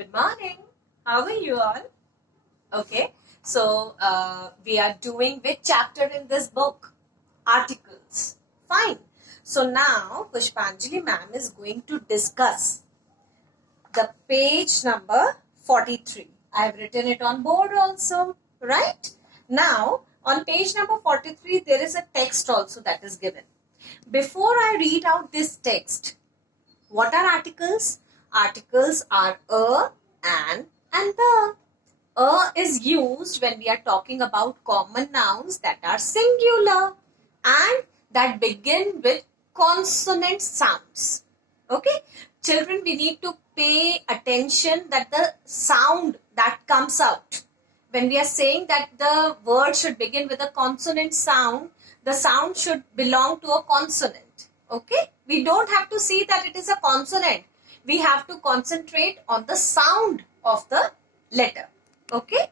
Good morning. How are you all? Okay, so we are doing which chapter in this book? Articles. Fine. So now Pushpanjali ma'am is going to discuss the page number 43. I have written it on board also, right? Now on page number 43 there is a text also that is given. Before I read out this text, what are articles? Articles are a, an and the. A is used when we are talking about common nouns that are singular and that begin with consonant sounds. Okay? Children, we need to pay attention that the sound that comes out. When we are saying that the word should begin with a consonant sound, the sound should belong to a consonant. Okay? We don't have to see that it is a consonant. We have to concentrate on the sound of the letter. Okay?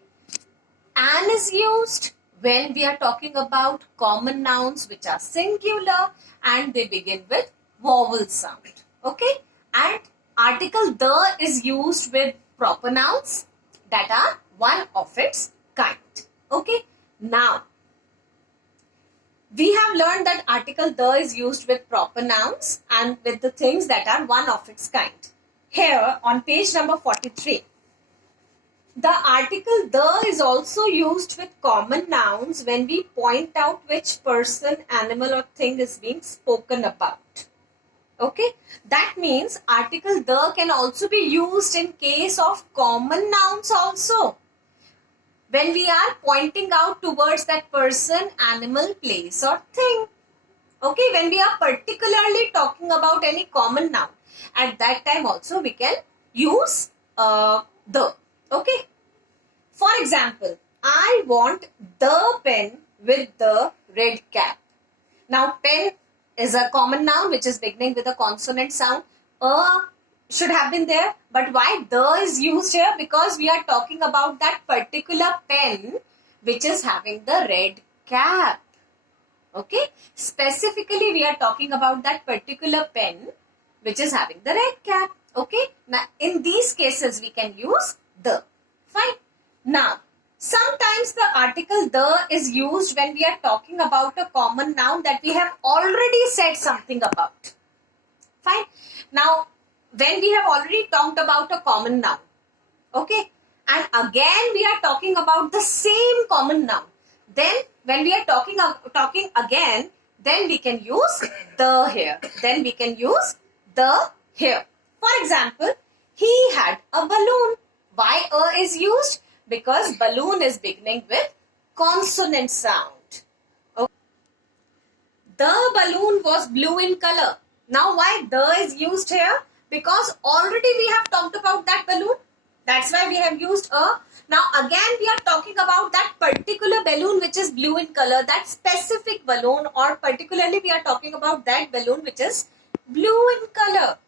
An is used when we are talking about common nouns which are singular and they begin with vowel sound. Okay? And article the is used with proper nouns that are one of its kind. Okay? Now, we have learned that article the is used with proper nouns and with the things that are one of its kind. Here on page number 43, the article the is also used with common nouns when we point out which person, animal or thing is being spoken about. Okay? That means article the can also be used in case of common nouns also. When we are pointing out towards that person, animal, place or thing. Okay? When we are particularly talking about any common noun, at that time also we can use the. Okay? For example, I want the pen with the red cap. Now, pen is a common noun which is beginning with a consonant sound. Should have been there. But why the is used here? Because we are talking about that particular pen which is having the red cap. Okay? Specifically, we are talking about that particular pen which is having the red cap. Okay? Now, in these cases, we can use the. Fine. Now, sometimes the article the is used when we are talking about a common noun that we have already said something about. Fine. Now, when we have already talked about a common noun, okay, and again we are talking about the same common noun, then when we are talking again, then we can use the here. Then we can use the here. For example, he had a balloon. Why a is used? Because balloon is beginning with consonant sound. Okay. The balloon was blue in color. Now why the is used here? Because already we have talked about that balloon. That's why we have used a. Now again we are talking about that particular balloon which is blue in color, that specific balloon, or particularly we are talking about that balloon which is blue in color.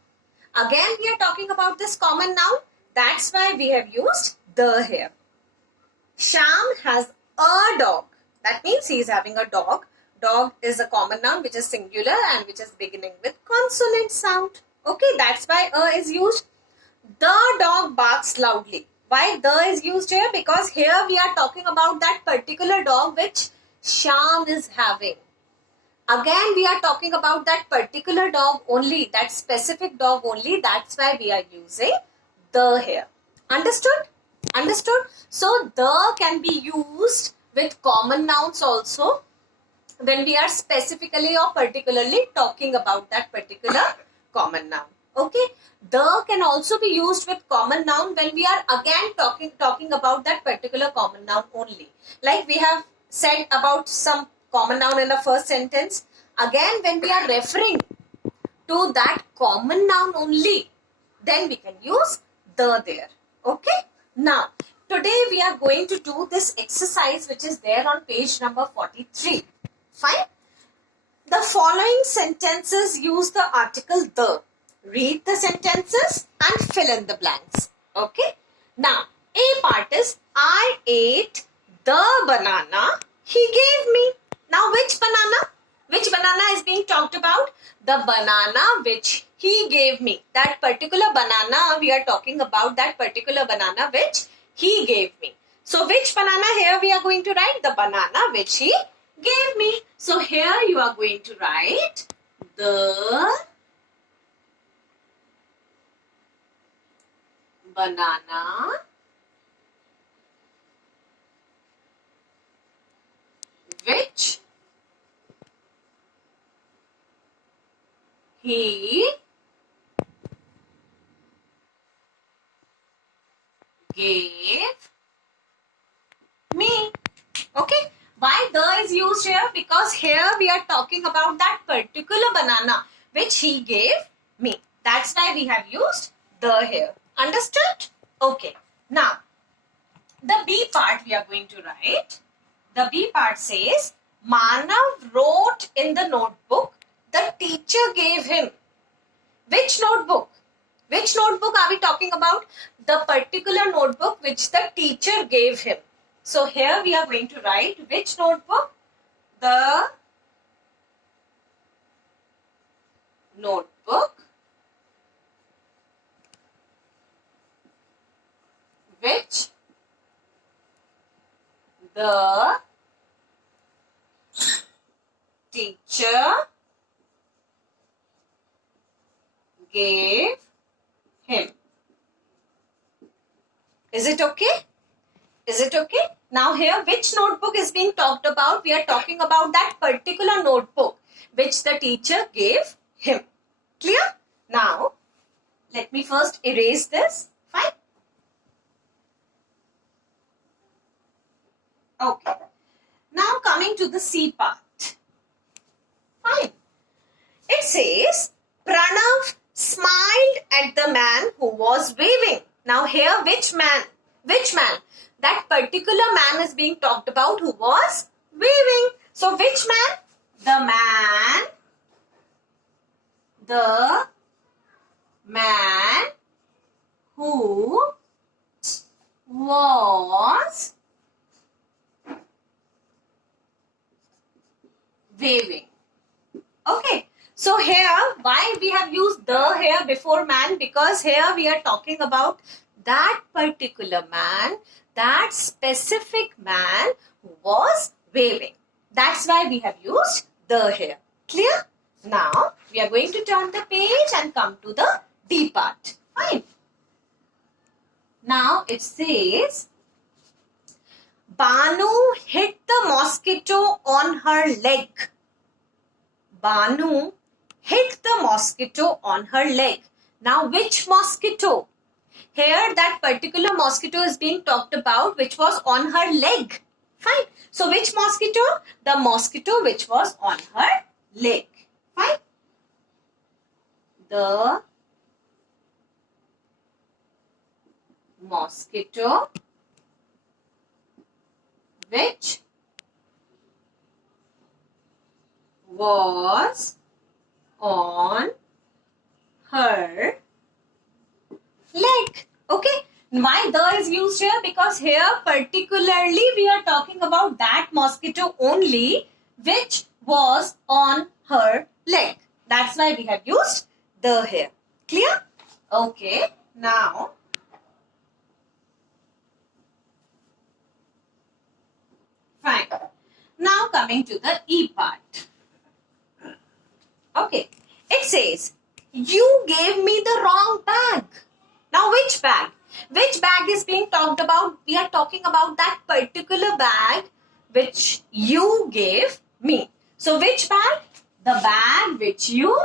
Again we are talking about this common noun. That's why we have used the here. Shyam has a dog. That means he is having a dog. Dog is a common noun which is singular and which is beginning with consonant sound. Okay, that's why a is used. The dog barks loudly. Why the is used here? Because here we are talking about that particular dog which Shyam is having. Again, we are talking about that particular dog only, that specific dog only. That's why we are using the here. Understood? Understood? So, the can be used with common nouns also when we are specifically or particularly talking about that particular common noun. Okay? The can also be used with common noun when we are again talking about that particular common noun only. Like we have said about some common noun in the first sentence. Again, when we are referring to that common noun only, then we can use the there. Okay? Now, today we are going to do this exercise which is there on page number 43. Fine? The following sentences use the article the. Read the sentences and fill in the blanks. Okay? Now, A part is I ate the banana he gave me. Now, which banana? Which banana is being talked about? The banana which he gave me. That particular banana we are talking about, that particular banana which he gave me. So which banana here we are going to write? The banana which he gave me. So here you are going to write the banana which he gave me. Okay. Why the is used here? Because here we are talking about that particular banana which he gave me. That's why we have used the here. Understood? Okay. Now, the B part we are going to write. The B part says, Manav wrote in the notebook the teacher gave him. Which notebook? Which notebook are we talking about? The particular notebook which the teacher gave him. So here we are going to write which notebook? The notebook which the teacher gave him. Is it okay? Is it okay? Now here which notebook is being talked about? We are talking about that particular notebook which the teacher gave him. Clear? Now let me first erase this. Fine. Okay. Now coming to the C part. Fine. It says Pranav smiled at the man who was waving. Now here which man? Which man? That particular man is being talked about who was waving. So which man? The man who was waving. Okay. So here, why we have used the here before man? Because here we are talking about that particular man, that specific man who was waving. That's why we have used the here. Clear? Now, we are going to turn the page and come to the D part. Fine. Now, it says, Banu hit the mosquito on her leg. Banu hit the mosquito on her leg. Now, which mosquito? Here, that particular mosquito is being talked about which was on her leg. Fine. So, which mosquito? The mosquito which was on her leg. Fine. The mosquito which was on her leg. Okay. Why the is used here? Because here particularly we are talking about that mosquito only which was on her leg. That's why we have used the here. Clear? Okay. Now, fine. Now coming to the E part. Okay. It says, you gave me the wrong bag. Now which bag? Which bag is being talked about? We are talking about that particular bag which you gave me. So which bag? The bag which you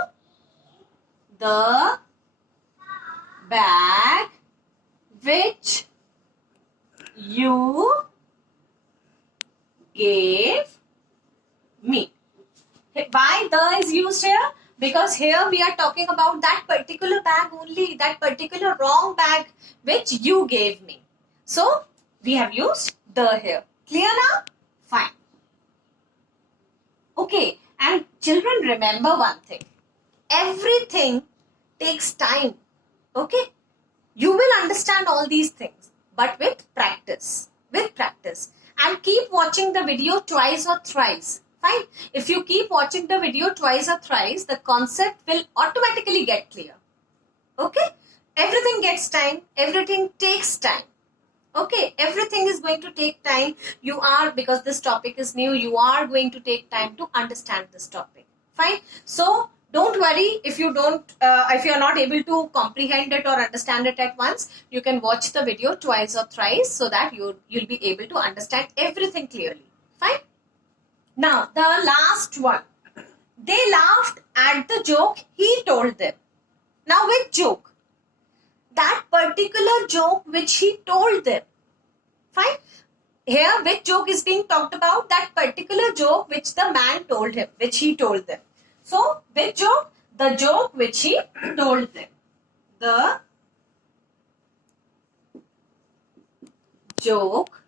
gave me. Why the is used here? Because here we are talking about that particular bag only, that particular wrong bag which you gave me. So, we have used the here. Clear now? Fine. Okay, and children, remember one thing. Everything takes time. Okay? You will understand all these things, but with practice. With practice. And keep watching the video twice or thrice. Fine. If you keep watching the video twice or thrice, the concept will automatically get clear. Okay. Everything gets time. Everything takes time. Okay. Everything is going to take time. Because this topic is new, you are going to take time to understand this topic. Fine. So don't worry if you are not able to comprehend it or understand it at once. You can watch the video twice or thrice so that you'll be able to understand everything clearly. Fine. Now, the last one. They laughed at the joke he told them. Now, which joke? That particular joke which he told them. Fine. Here, which joke is being talked about? That particular joke which the man told him, which he told them. So, which joke? The joke which he told them. The joke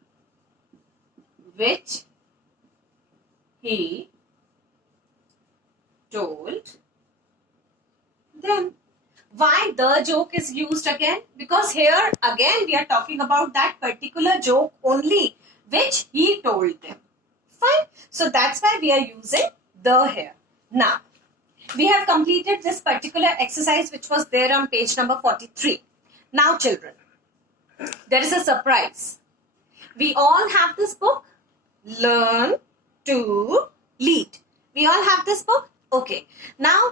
which he told them. Why the joke is used again? Because here again we are talking about that particular joke only which he told them. Fine. So that's why we are using the here. Now, we have completed this particular exercise which was there on page number 43. Now children, there is a surprise. We all have this book, Learn to Lead. We all have this book? Okay. Now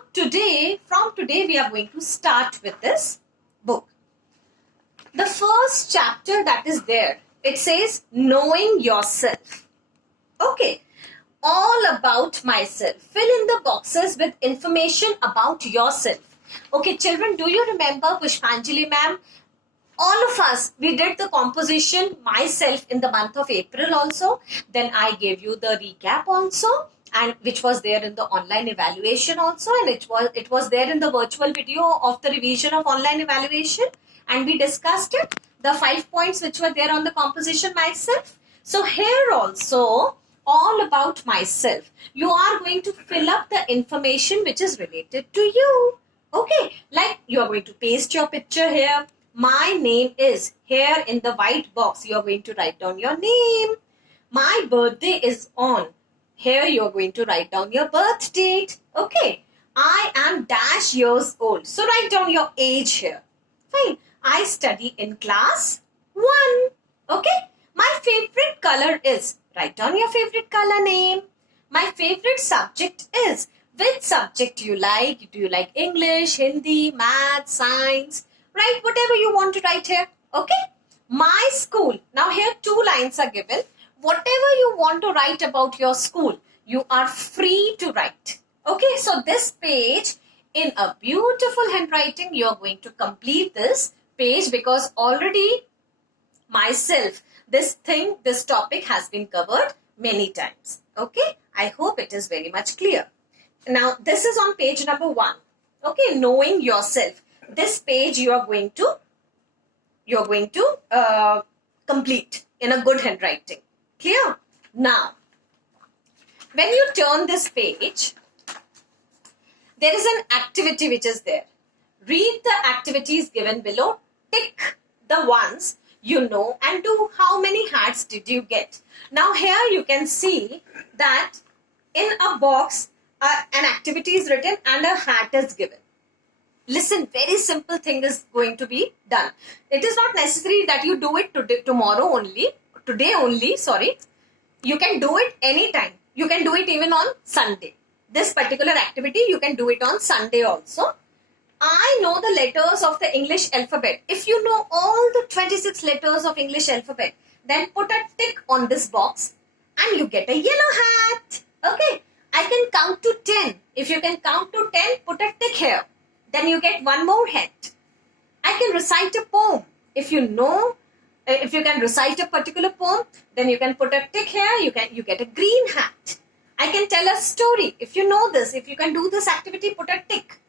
from today we are going to start with this book. The first chapter that is there, it says knowing yourself. Okay. All about myself. Fill in the boxes with information about yourself. Okay, children, do you remember Pushpanjali ma'am? All of us, we did the composition myself in the month of April also. Then I gave you the recap also, and which was there in the online evaluation also, and it was there in the virtual video of the revision of online evaluation, and we discussed it, the 5 points which were there on the composition myself. So here also, all about myself. You are going to fill up the information which is related to you. Okay, like you are going to paste your picture here. My name is here in the white box. You are going to write down your name. My birthday is on. Here you are going to write down your birth date. Okay, I am dash years old. So write down your age here. Fine. I study in class 1. Okay, my favorite color is. Write down your favorite color name. My favorite subject is. Which subject do you like? Do you like English, Hindi, Math, Science? Write whatever you want to write here. Okay. My school. Now here 2 lines are given. Whatever you want to write about your school, you are free to write. Okay. So this page in a beautiful handwriting, you are going to complete this page because already myself, this topic has been covered many times. Okay. I hope it is very much clear. Now, this is on page number 1. Okay. Knowing yourself. This page you are going to complete in a good handwriting. Clear? Now, when you turn this page, there is an activity which is there. Read the activities given below. Tick the ones you know and do how many hats did you get. Now here you can see that in a box an activity is written and a hat is given. Listen, very simple thing is going to be done. It is not necessary that you do it today only, sorry. You can do it anytime. You can do it even on Sunday. This particular activity, you can do it on Sunday also. I know the letters of the English alphabet. If you know all the 26 letters of English alphabet, then put a tick on this box and you get a yellow hat. Okay. I can count to 10. If you can count to 10, put a tick here. Then you get one more hat. I can recite a poem. If you can recite a particular poem, then you can put a tick here. You get a green hat. I can tell a story. If you know this, if you can do this activity, put a tick.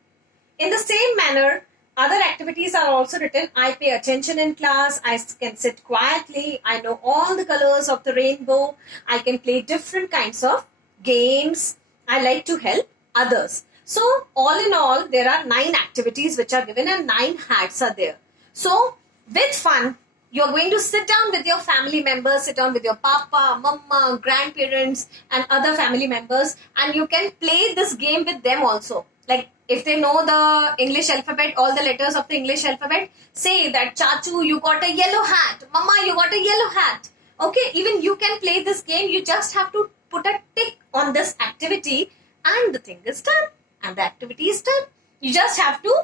In the same manner, other activities are also written. I pay attention in class. I can sit quietly. I know all the colors of the rainbow. I can play different kinds of games. I like to help others. So, all in all, there are 9 activities which are given and 9 hats are there. So, with fun, You are going to sit down with your family members, sit down with your papa, mama, grandparents, and other family members, and you can play this game with them also. Like if they know the English alphabet, all the letters of the English alphabet, say that Chachu, you got a yellow hat. Mama, you got a yellow hat. Okay, even you can play this game. You just have to put a tick on this activity and the thing is done. And the activity is done. You just have to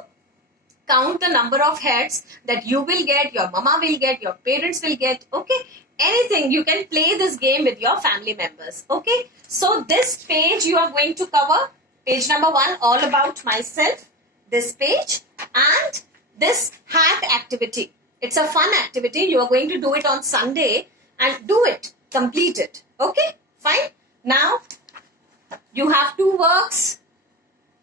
count the number of heads that you will get, your mama will get, your parents will get. Okay, anything. You can play this game with your family members. Okay, so this page you are going to cover. Page number 1, all about myself. This page and this hat activity. It's a fun activity. You are going to do it on Sunday and do it. Complete it. Okay, fine. Now, you have 2 works.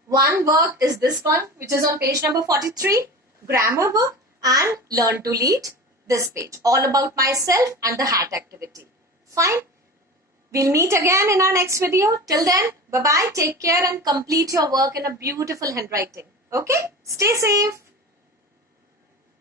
One work is this one, which is on page number 43. Grammar work and learn to lead. This page. All about myself and the hat activity. Fine. We'll meet again in our next video. Till then, bye-bye, take care and complete your work in a beautiful handwriting. Okay? Stay safe.